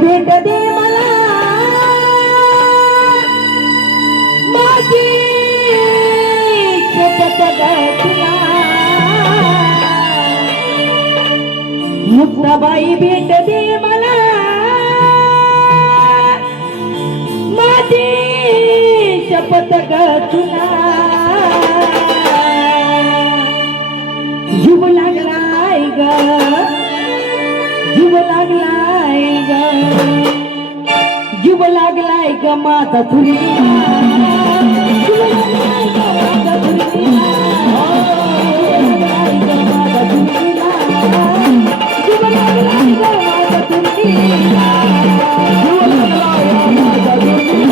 भेट दे मला माझी शपथ तुला मुक्ताबाई भेट दे मला माझी शपथ तुला जीव लागलाय ग जीव लागलाय ग जीव लागलाय ग माझा तुरीला जीव लागलाय ग माझा तुरीला जीव लागलाय ग माझा तुरीला जीव लागलाय ग माझा तुरीला जीव लागलाय ग माझा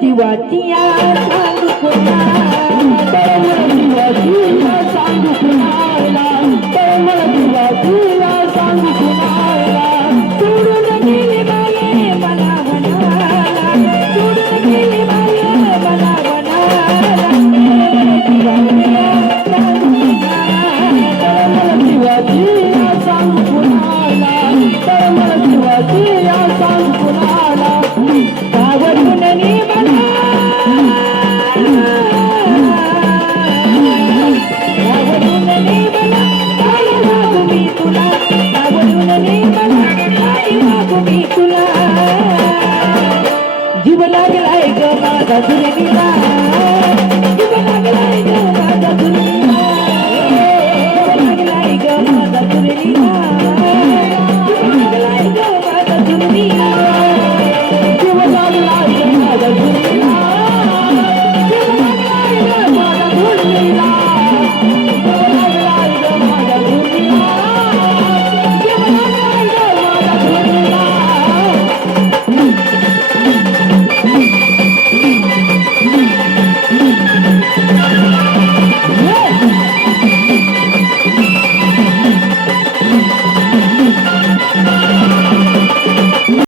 जीवाचिया सांगू कुणाला जीवाचिया सांगू कुणाला जीवाचिया सांगू कुणाला सोडून गेली माये मला वनाला सोडून गेली माये मला वनाला जीवाचिया सांगू कुणाला जीवाचिया सांगू कुणाला गावरून जीव लागलाय ग माझा तुरीला